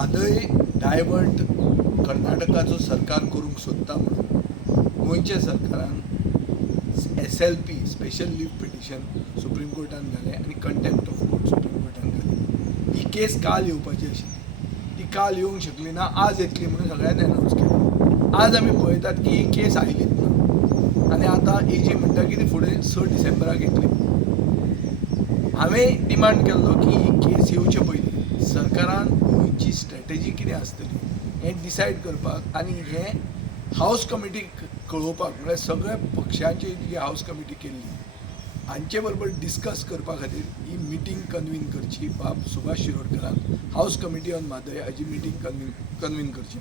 Mhadei divert कर्नाटकाचो सरकार करूंक सोदता म्हणून गोंयच्या सरकारान SLP special leave petition supreme कोर्टान घालें आनी कंटेम्प्ट ऑफ कोर्ट सुप्रीम कोर्टान घाली. ही केस काल येवपाची आशिल्ली, ती काल येवंक शकली ना, आज येतली म्हणून सगळ्यांनी अनावन्स केलें. आज आमी पळयतात की ही केस आयलीच ना आनी आतां AG म्हणटा की ती फुडें 6 डिसेंबराक येतली. हांवें डिमांड केल्लो की ही केस येवचे पयलीं सरकारान गोंयची स्ट्रॅटेजी कितें आसतली हें डिसायड करपाक आनी हें हावस कमिटीक कळोवपाक, म्हळ्यार सगळ्या पक्षांची जी हावस कमिटी केल्ली हांचे बरोबर डिस्कस करपा खातीर ही मिटींग कन्वीन करची. बाब सुभाष शिरोडकरान हावस कमिटी ऑन म्हादय हाची मिटींग कन्वीन करची.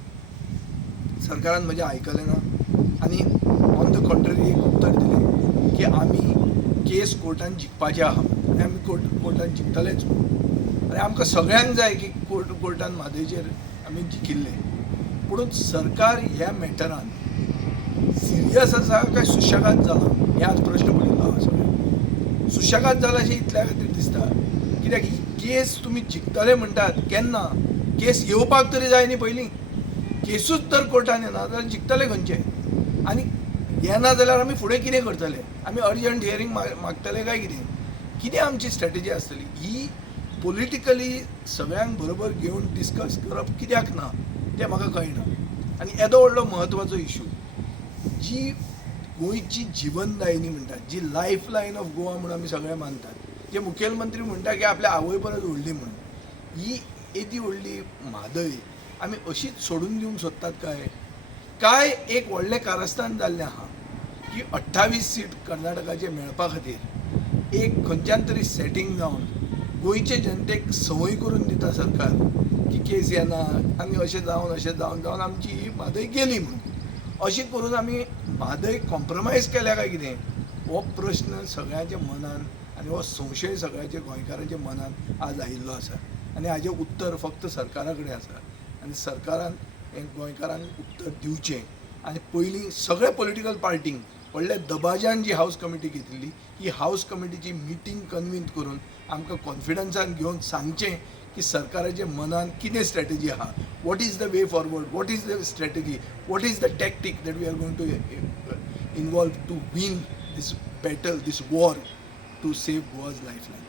सरकारान म्हजें आयकलें ना आनी ऑन द कॉन्ट्ररी एक उत्तर दिलें की आमी केस कोर्टान जिखपाचें आहा आनी आमी कोर्टान जिखतलेच. आनी आमकां सगळ्यांक जाय की कोर्टान म्हादयचेर आमी जिखिल्ले. पूण सरकार ह्या मॅटरान सिरियस आसा काय सुशेगाद जाला हें आज प्रश्न पडिल्लो आहा सगळ्यांक. सुशेगाद जाला अशें इतल्या खातीर दिसता कित्याक ही केस तुमी जिखतले म्हणटात केन्ना, केस येवपाक तरी जाय न्ही पयलीं. केसूच तर कोर्टान येना जाल्यार जिखतले खंयचे. आनी येना जाल्यार आमी फुडें कितें करतले, आमी अर्जंट हियरींग मागतले काय कितें आमची स्ट्रॅटेजी आसतली. ही पॉलिटिकली सगळ्यांक बरोबर घेवन डिस्कस करप कित्याक ना तें म्हाका कळना. आनी येदो व्हडलो म्हत्वाचो इशू जी गोंयची जिवनदायिनी म्हणटात, जी लायफ लायन ऑफ गोवा म्हणून आमी सगळे मानतात, जे मुखेलमंत्री म्हणटा की आपल्या आवय परस व्हडली म्हणून, ही येदी व्हडली म्हादय आमी अशीच सोडून दिवंक सोदतात काय एक व्हडलें कारस्थान जाल्लें आहा की 28 सीट कर्नाटकाचे मेळपा खातीर एक खंयच्यान तरी सेटींग जावन गोंयचे जनतेक संवय करून दिता सरकार की केस येना आनी अशें जावन आमची ही म्हादय गेली म्हणून. अशें करून आमी म्हादय कॉम्प्रमायज केल्या काय कितें हो प्रश्न सगळ्यांच्या मनान आनी हो संशय सगळ्यांच्या गोंयकारांच्या मनान आज आयिल्लो आसा. आनी हाजें उत्तर फक्त सरकारा कडेन आसा आनी सरकारान हें गोंयकारांक उत्तर दिवचें. आनी पयलीं सगळे पॉलिटिकल पार्टींक व्हडल्या दबाज्यान जी हावस कमिटी घेतिल्ली ही हावस कमिटीची मिटींग कन्वीन करून आमकां कॉन्फिडन्सान घेवन सांगचें की सरकाराच्या मनान कितें स्ट्रॅटेजी आहा, what is the way forward, what is the strategy, what is the tactic that we are going to involve to win this battle, this war to save Goa's life lion.